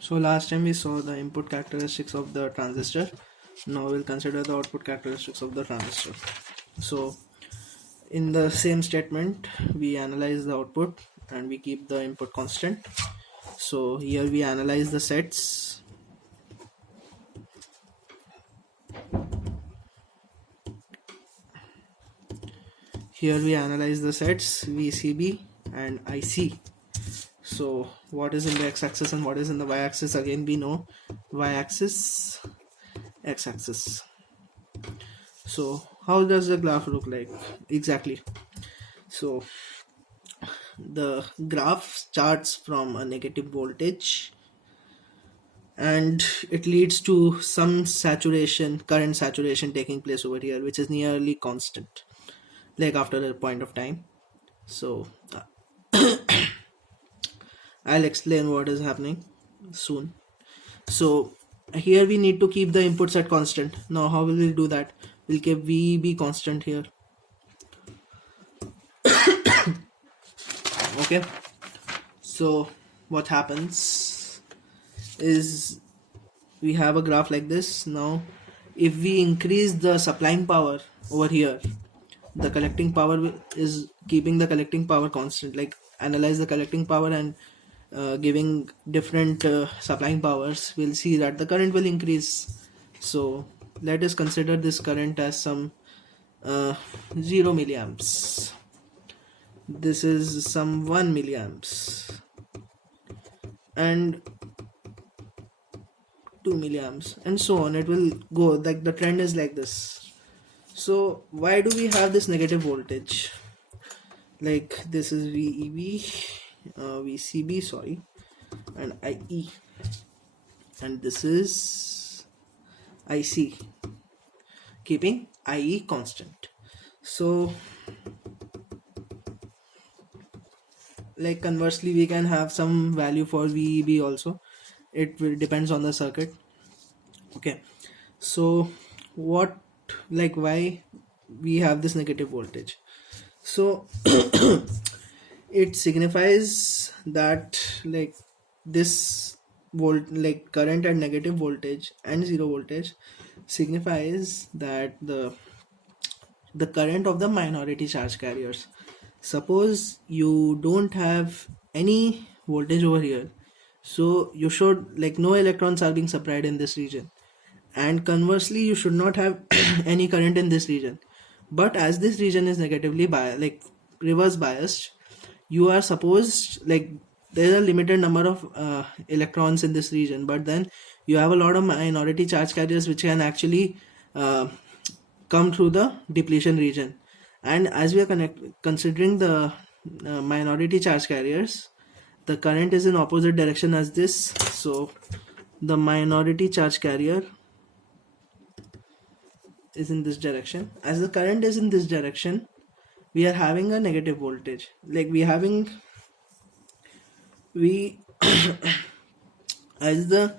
So last time we saw the input characteristics of the transistor. Now we'll consider the output characteristics of the transistor. So in the same statement, we analyze the output and we keep the input constant. So here we analyze the sets. Here we analyze the sets VCB and IC. So what is in the x-axis and what is in the y-axis? Again we know y-axis, x-axis. So how does the graph look like exactly? So the graph starts from a negative voltage and it leads to some current saturation taking place over here, which is nearly constant, like after a point of time. So I'll explain what is happening soon. So here we need to keep the inputs at constant. Now how will we do that? We'll keep VB constant here. Okay, so what happens is we have a graph like this. Now if we increase the supplying power over here, the collecting power is keeping the collecting power constant. Like analyze the collecting power and giving different supplying powers, we'll see that the current will increase. So let us consider this current as some 0 milliamps. This is some 1 milliamps and 2 milliamps and so on. It will go like the trend is like this. So why do we have this negative voltage? Like this is VEB, VCB, sorry, and IE, and this is IC, keeping IE constant. So like conversely we can have some value for VEB also. It will depends on the circuit. Okay, so what, like why we have this negative voltage? So it signifies that like this like current at negative voltage and 0 voltage signifies that the current of the minority charge carriers. Suppose you don't have any voltage over here, so you should, like, no electrons are being supplied in this region, and conversely you should not have any current in this region. But as this region is negatively biased, like reverse biased, you are supposed, like, there is a limited number of electrons in this region, but then you have a lot of minority charge carriers which can actually come through the depletion region. And as we are considering the minority charge carriers, the current is in opposite direction as this. So the minority charge carrier is in this direction. As the current is in this direction, we are having a negative voltage. Like as the